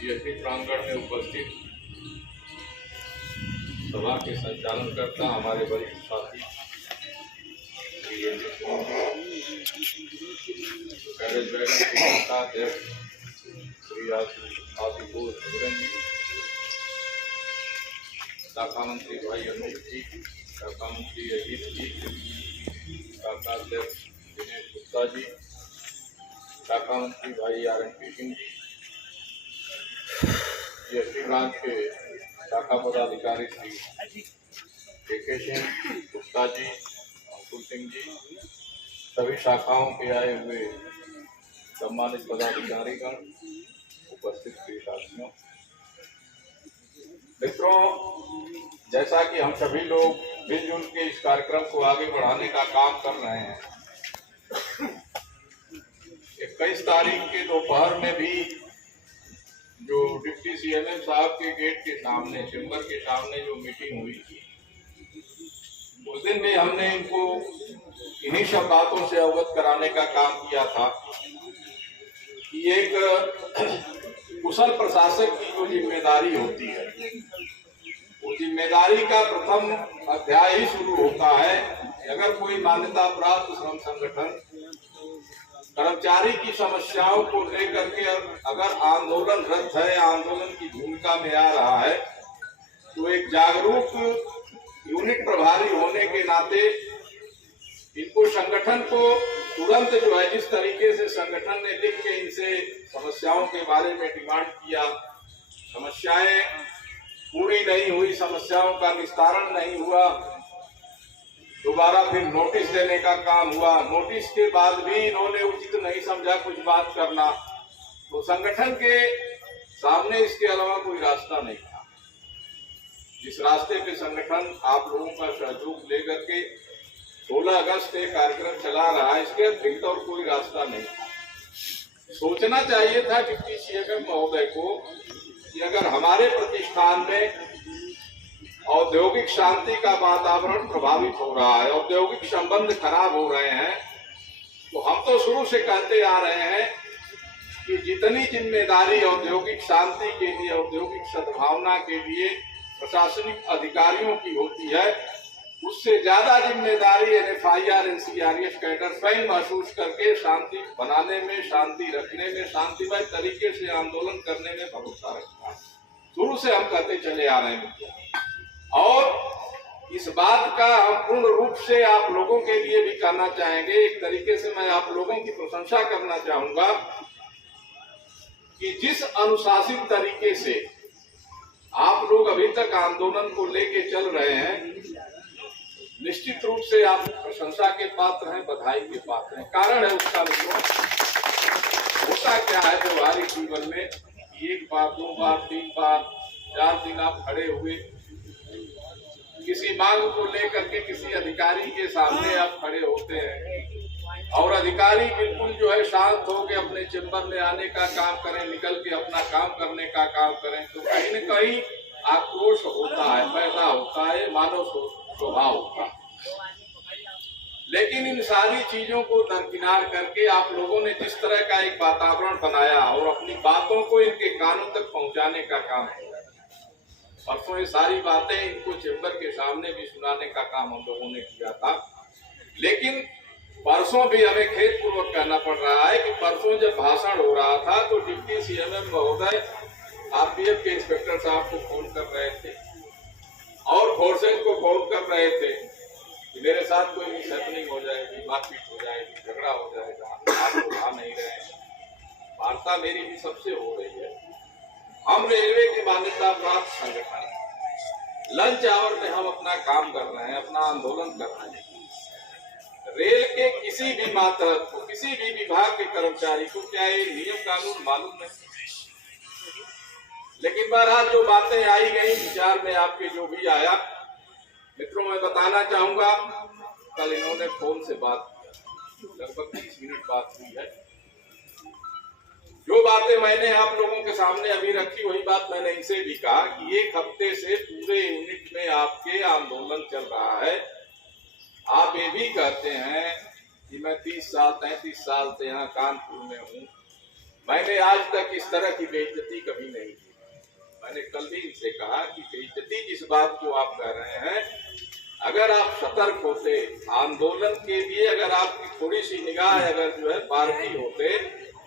GST प्रांगण में उपस्थित सभा के संचालन करता हमारे वरिष्ठ साथी अध्यक्ष श्री आशुतोष सुरेन जी, शाखा मंत्री भाई अनूप जी, शाखा मंत्री अजीत जी, शाखा अध्यक्ष दिनेश गुप्ता जी, शाखा मंत्री भाई RNP Singh ji, GST branch के शाखा पदाधिकारी श्री KK सिंह, गुप्ता जी, अंकुर सिंह जी, सभी शाखाओं के आए हुए सम्मानित पदाधिकारीगण, उपस्थित साथियों, मित्रों, जैसा कि हम सभी लोग मिलजुल के इस कार्यक्रम को आगे बढ़ाने का काम कर रहे हैं, 21 तारीख के दोपहर में भी जो डिप्टी CMM साहब के गेट के सामने, चैम्बर के सामने जो मीटिंग हुई थी, उस दिन भी हमने इनको इन्हीं सब बातों से अवगत कराने का काम किया था कि एक कुशल प्रशासक की जो जिम्मेदारी होती है, वो जिम्मेदारी का प्रथम अध्याय ही शुरू होता है कि अगर कोई मान्यता प्राप्त श्रम संगठन कर्मचारी की समस्याओं को लेकर के अगर आंदोलनरत है, आंदोलन की भूमिका में आ रहा है, तो एक जागरूक यूनिट प्रभारी होने के नाते इनको संगठन को तुरंत जो है, जिस तरीके से संगठन ने लिख के इनसे समस्याओं के बारे में डिमांड किया, समस्याएं पूरी नहीं हुई, समस्याओं का निस्तारण नहीं हुआ, दोबारा फिर नोटिस देने का काम हुआ, नोटिस के बाद भी इन्होंने उचित नहीं समझा कुछ बात करना, तो संगठन के सामने इसके अलावा कोई रास्ता नहीं था। जिस रास्ते पे संगठन आप लोगों का सहयोग लेकर के 16 अगस्त एक कार्यक्रम चला रहा है, इसके अतिरिक्त और कोई रास्ता नहीं था। सोचना चाहिए था डिप्टी CMM महोदय को कि अगर हमारे प्रतिष्ठान में औद्योगिक शांति का वातावरण प्रभावित हो रहा है, औद्योगिक संबंध खराब हो रहे हैं, तो हम तो शुरू से कहते आ रहे हैं कि जितनी जिम्मेदारी औद्योगिक शांति के लिए, औद्योगिक सद्भावना के लिए प्रशासनिक अधिकारियों की होती है, उससे ज्यादा जिम्मेदारी NFIR NCRES कैडर स्वयं महसूस करके शांति बनाने में, शांति रखने में, शांतिमय तरीके से आंदोलन करने में भरोसा रखता है। शुरू से हम कहते चले आ रहे हैं और इस बात का हम पूर्ण रूप से आप लोगों के लिए भी कहना चाहेंगे। एक तरीके से मैं आप लोगों की प्रशंसा करना चाहूंगा कि जिस अनुशासित तरीके से आप लोग अभी तक आंदोलन को लेके चल रहे हैं, निश्चित रूप से आप प्रशंसा के पात्र हैं, बधाई के पात्र हैं। कारण है उसका मित्रों, होता क्या है व्यवहारिक जीवन में, एक बार, 2 बार, 3 बार, 4 दिन आप खड़े हुए किसी मांग को लेकर के किसी अधिकारी के सामने आप खड़े होते हैं और अधिकारी बिल्कुल जो है शांत होकर अपने चैम्बर में आने का काम करें, निकल के अपना काम करने का काम करें, तो कहीं न कहीं आक्रोश होता है, पैदा होता है, मानव स्वभाव होता है। लेकिन इन सारी चीजों को दरकिनार करके आप लोगों ने जिस तरह का एक वातावरण बनाया और अपनी बातों को इनके कानों तक पहुंचाने का काम किया, परसों ये सारी बातें इनको चैम्बर के सामने भी सुनाने का काम हम लोगों ने किया था। लेकिन परसों भी हमें खेदपूर्वक कहना पड़ रहा है कि परसों जब भाषण हो रहा था तो डिप्टी CMM महोदय RPF के इंस्पेक्टर साहब को फोन कर रहे थे और फोर्सेज को फोन कर रहे थे कि मेरे साथ कोई मिसहैपनिंग हो जाएगी, मारपीट हो जाएगी, झगड़ा हो जाएगा, आप लोग आ नहीं रहे हैं। वार्ता मेरी भी सबसे हो रही है। हम रेलवे की मान्यता प्राप्त संगठन, लंच आवर में हम अपना काम कर रहे हैं, अपना आंदोलन कर रहे हैं। रेल के किसी भी मातहत को, किसी भी विभाग के कर्मचारी को क्या ये नियम कानून मालूम नहीं? लेकिन बहरहाल जो बातें आई गई, विचार में आपके जो भी आया, मित्रों मैं बताना चाहूंगा, कल इन्होंने फोन से बात किया, लगभग 30 मिनट बात हुई है। जो बातें मैंने आप लोगों के सामने अभी रखी, वही बात मैंने इनसे भी कहा कि 1 हफ्ते से पूरे यूनिट में आपके आंदोलन चल रहा है। आप ये भी कहते हैं कि मैं 30 साल 33 साल से यहाँ कानपुर में हूँ, मैंने आज तक इस तरह की बेइज्जती कभी नहीं की। मैंने कल भी इनसे कहा कि बेइज्जती जिस बात को आप कह रहे हैं, अगर आप सतर्क होते, आंदोलन के लिए अगर आपकी थोड़ी सी निगाह अगर जो है पारखी होते,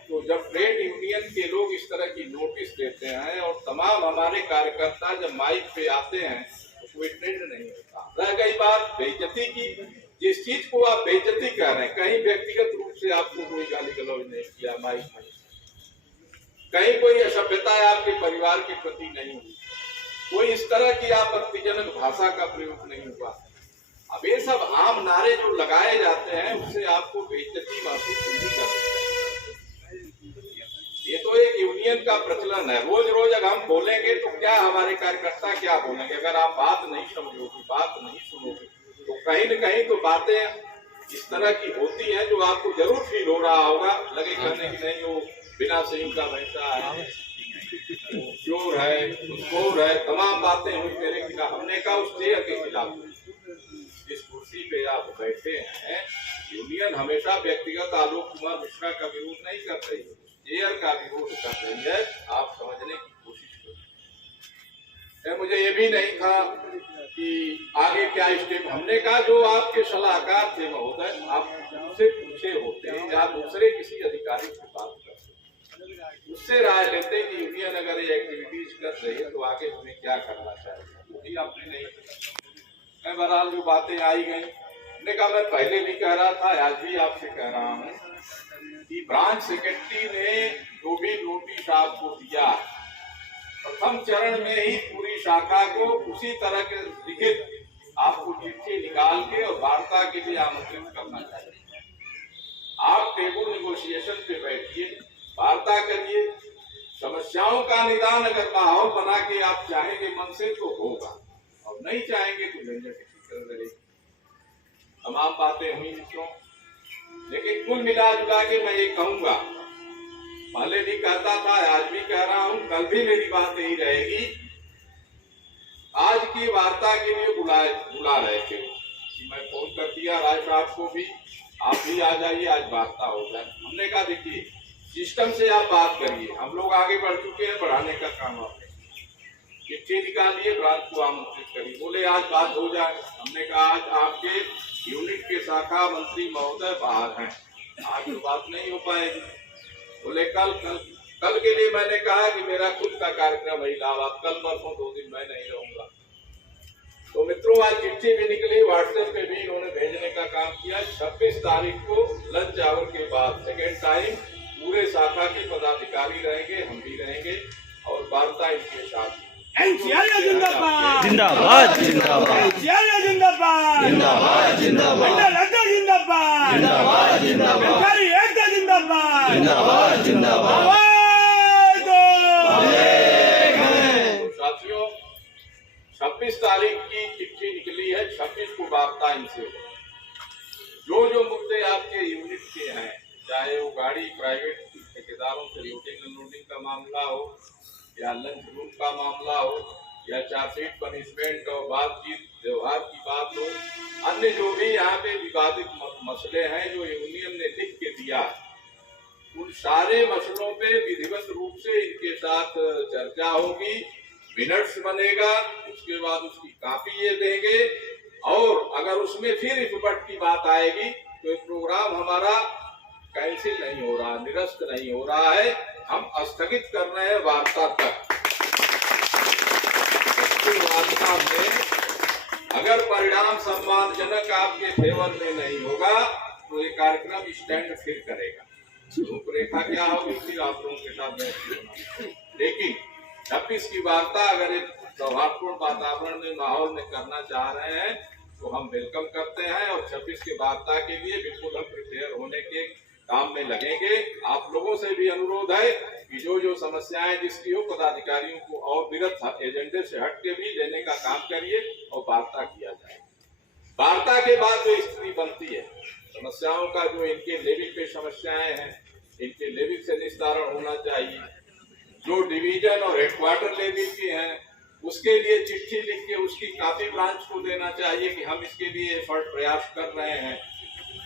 तो जब ट्रेड यूनियन के लोग इस तरह की नोटिस देते हैं और तमाम हमारे कार्यकर्ता जब माइक पे आते हैं तो कोई ट्रेंड नहीं होता। रह गई बात बेइज्जती की, जिस चीज को आप बेइज्जती कह रहे हैं, कहीं व्यक्तिगत रूप से आपको कोई गाली गलौज नहीं किया माइक में, कहीं कोई असभ्यता आपके परिवार के प्रति नहीं हुई, कोई इस तरह की आपत्तिजनक भाषा का प्रयोग नहीं हुआ। अब ये सब आम नारे जो लगाए जाते हैं उससे आपको बेइज्जती महसूस नहीं करते। ये तो एक यूनियन का प्रचलन है। रोज रोज अगर हम बोलेंगे तो क्या हमारे कार्यकर्ता क्या बोलेंगे? अगर आप बात नहीं समझोगे, बात नहीं सुनोगे, तो कहीं न कहीं तो बातें इस तरह की होती हैं जो आपको जरूर फील हो रहा होगा, लगे कहने की नहीं वो बिना सींग का भैंसा है, चोर है, घूसखोर है, तमाम बातें हुई मेरे खिलाफ। हमने कहा उस चेयर के खिलाफ, जिस कुर्सी पे आप बैठे हैं, यूनियन हमेशा व्यक्तिगत आलोक कुमार मिश्रा का विरोध नहीं कर रही है, चेयर का विरोध कर रही है। आप समझने की कोशिश करें। मुझे ये भी नहीं था कि आगे क्या स्टेप। हमने कहा जो आपके सलाहकार थे महोदय, आप उनसे पूछे होते या दूसरे किसी अधिकारी से बात करते, उससे राय लेते कि यूनियन अगर ये एक्टिविटीज कर रही है तो आगे हमें क्या करना चाहिए, वो भी आपने नहीं किया। बहरहाल जो बातें आई गई, हमने कहा मैं पहले भी कह रहा था, आज भी आपसे कह रहा हूँ कि ब्रांच सेक्रेटरी ने जो भी नोटिस आपको दिया, प्रथम चरण में ही पूरी शाखा को उसी तरह के लिखित आपको चिट्ठी निकाल के और वार्ता के लिए आमंत्रित करना चाहिए। आप टेबल नेगोशिएशन पे बैठिए, वार्ता करिए, समस्याओं का निदान अगर माहौल बना के आप चाहेंगे मन से तो होगा, और नहीं चाहेंगे तो झंझट रहेगी। तमाम बातें हुई मित्रों, लेकिन कुल मिला जुला के मैं ये कहूंगा, पहले भी कहता था, आज भी कह रहा हूं, कल भी मेरी बात यही रहेगी। आज की वार्ता के लिए बुला रहे थे, मैं फोन कर दिया राय साहब को भी, आप भी आ जाइए, आज वार्ता हो जाए। हमने कहा देखिए सिस्टम से आप बात करिए, हम लोग आगे बढ़ चुके हैं, बढ़ाने का काम आपने चिट्ठी निकालिए, ब्रांच को आमंत्रित करिए। बोले आज बात हो जाए। हमने कहा आज आपके यूनिट के शाखा मंत्री महोदय बाहर हैं, आज तो बात नहीं हो पाएगी। बोले कल के लिए मैंने कहा कि मेरा खुद का कार्यक्रम है इलाहाबाद, कल परसों 2 दिन मैं नहीं रहूंगा। तो मित्रों आज चिट्ठी भी निकली, व्हाट्सएप पे भी इन्होंने भेजने का काम किया। 26 तारीख को लंच आवर के बाद सेकेंड टाइम पूरे शाखा के पदाधिकारी रहेंगे, हम भी रहेंगे, और वार्ता इनके साथ। जिंदाबाद जिंदाबाद जिंदाबाद जिंदाबाद जिंदाबाद जिंदाबाद जिंदाबाद जिंदाबाद जिंदाबाद जिंदाबाद। साथियों 26 तारीख की चिट्ठी निकली है, 26 को वार्ता इनसे। जो मुद्दे आपके यूनिट के हैं, चाहे वो गाड़ी प्राइवेट ठेकेदारों से लोडिंग अनलोडिंग का मामला हो, या लंच रूम का मामला हो, या चार्जशीट पनिशमेंट और बातचीत व्यवहार की बात हो, अन्य जो भी यहाँ पे विवादित मसले हैं जो यूनियन ने लिख के दिया, उन सारे मसलों पे विधिवत रूप से इनके साथ चर्चा होगी, मिनट्स बनेगा, उसके बाद उसकी कॉपी ये देंगे, और अगर उसमें फिर इफबट की बात आएगी तो ये प्रोग्राम हमारा कैंसिल नहीं हो रहा, निरस्त नहीं हो रहा है, हम स्थगित कर रहे हैं वार्ता तक। वार्ता में अगर परिणाम सम्मानजनक आपके फेवर में नहीं होगा तो ये कार्यक्रम स्टैंड फिर करेगा। रूपरेखा क्या होगी फिर आप लोगों के साथ बैठे। लेकिन 26 की वार्ता अगर एक सौहार्दपूर्ण वातावरण में माहौल में करना चाह रहे हैं तो हम वेलकम करते हैं, और 26 की वार्ता के लिए बिल्कुल हम प्रिपेयर होने के काम में लगेंगे। आप लोगों से भी अनुरोध है कि जो समस्याएं जिसकी हो पदाधिकारियों को और विगत एजेंडे से हट के भी लेने का काम करिए और वार्ता किया जाए। वार्ता के बाद जो स्थिति बनती है, समस्याओं का जो इनके लेवल पे समस्याएं हैं, इनके लेवल से निस्तारण होना चाहिए। जो डिवीजन और हेडक्वार्टर लेवल की हैं, उसके लिए चिट्ठी लिख के उसकी कॉपी ब्रांच को देना चाहिए कि हम इसके लिए एफर्ट प्रयास कर रहे हैं।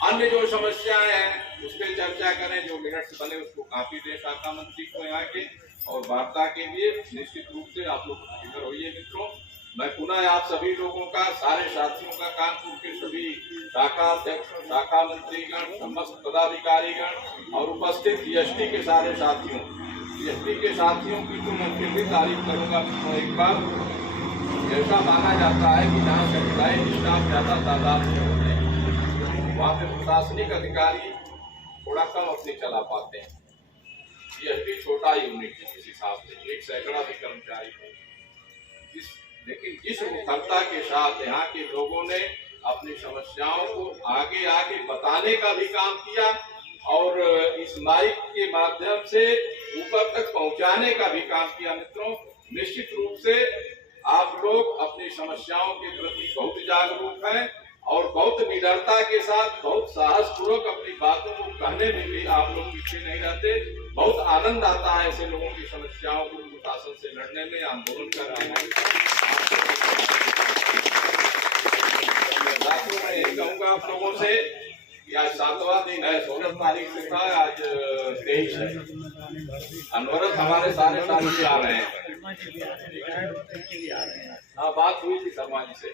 अन्य जो समस्याएं हैं उस पर चर्चा करें, जो मिनट्स बने उसको कॉपी दें शाखा मंत्री को यहाँ के, और वार्ता के लिए निश्चित रूप से आप लोग फिक्र होइए मित्रों। मैं पुनः आप सभी लोगों का, सारे साथियों का, कानपुर के सभी शाखा अध्यक्षों, शाखा मंत्रीगण, समस्त पदाधिकारीगण और उपस्थित जीएसटी के सारे साथियों, जीएसटी के साथियों की तो मैं फिर भी तारीफ करूंगा मित्रों। एक बार ऐसा माना जाता है कि जहाँ समुदाय स्टाफ ज्यादा तादाद में होते हैं वहाँ पे प्रशासनिक अधिकारी थोड़ा कम अपनी चला पाते हैं। जीएसटी छोटा यूनिट है इस हिसाब से, 1 सैकड़ा भी कर्मचारी है, लेकिन इस मुखरता के साथ यहाँ के लोगों ने अपनी समस्याओं को आगे आगे बताने का भी काम किया और इस माइक के माध्यम से ऊपर तक पहुंचाने का भी काम किया। मित्रों, निश्चित रूप से आप लोग अपनी समस्याओं के प्रति बहुत जागरूक हैं और बहुत निडरता के साथ, बहुत साहसपूर्वक अपनी बातों को कहने में भी आप लोग पीछे नहीं रहते। बहुत आनंद आता है ऐसे लोगों की समस्याओं को प्रशासन से लड़ने में, आंदोलन करने में। मैं यही कहूँगा आप लोगों से कि आज 7वां दिन है, 16 तारीख से था, आज 23 है। अनवरत हमारे सारे साथी आ रहे हैं। हाँ, बात हुई थी शर्मा जी से,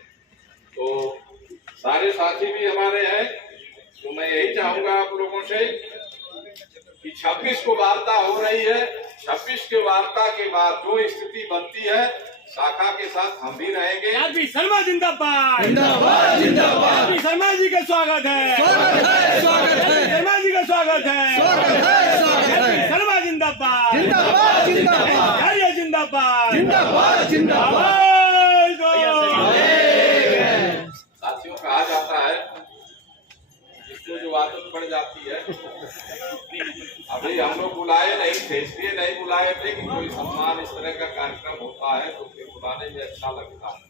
तो सारे साथी भी हमारे हैं। तो मैं यही चाहूंगा आप लोगों से कि 26 को वार्ता हो रही है। 26 के वार्ता के बाद जो स्थिति बनती है, शाखा के साथ हम भी रहेंगे। शर्मा जिंदाबाद, जिंदाबाद जिंदाबाद। शर्मा जी का स्वागत है, स्वागत है, स्वागत है, शर्मा जी का स्वागत है, स्वागत है, स्वागत है। शर्मा जिंदाबाद, जिंदाबाद जिंदाबाद, आर्य जिंदाबाद, जिंदाबाद जिंदाबाद। साथियों, कहा जाता है जिसको जो आदत पड़ जाती है, अभी हम लोग बुलाए नहीं थे, इसलिए नहीं बुलाए थे कि कोई सम्मान इस तरह का कार्यक्रम होता है तो फिर बुलाने में अच्छा लगता है।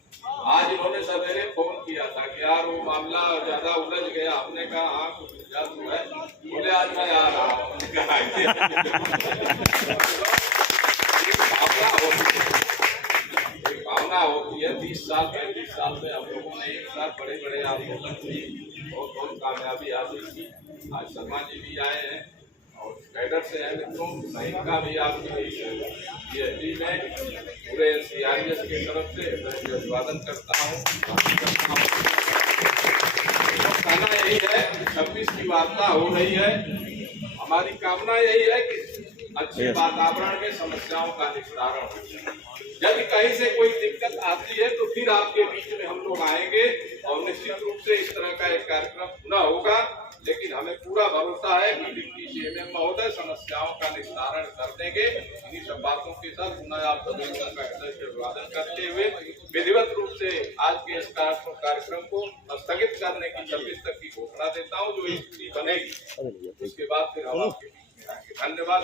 आज इन्होंने सवेरे फोन किया था कि यार वो मामला ज्यादा उलझ गया, हमने कहा हाँ कुछ उलझा तो है, बोले आज मैं आ रहा हूँ। भावना होती है। 30 साल 35 साल में हम लोगों ने एक साथ बड़े बड़े आंदोलन की, बहुत बहुत कामयाबी हासिल की। आज शर्मा जी भी आए हैं और कैडर से हैं मित्रों, महिला भी आपकी जीएसटी में पूरे CRS की तरफ से अभिवादन करता हूँ। कहना यही है, 26 की वार्ता हो रही है। हमारी कामना यही है कि अच्छे वातावरण में समस्याओं का निस्तारण हो। यदि कहीं से कोई दिक्कत आती है तो फिर आपके बीच में हम लोग आएंगे और निश्चित रूप से इस तरह का एक कार्यक्रम पुनः होगा। लेकिन हमें पूरा भरोसा है कि डिप्टी CMM महोदय समस्याओं का निस्तारण कर देंगे। इन्हीं सब बातों के साथ पुनः आप सभी का हृदय से अभिवादन करते हुए विधिवत रूप से आज के इस कार्यक्रम को स्थगित करने की 26 तक की घोषणा देता हूँ। जो स्थिति बनेगी उसके बाद फिर हम आपके बीच में आएंगे। धन्यवाद।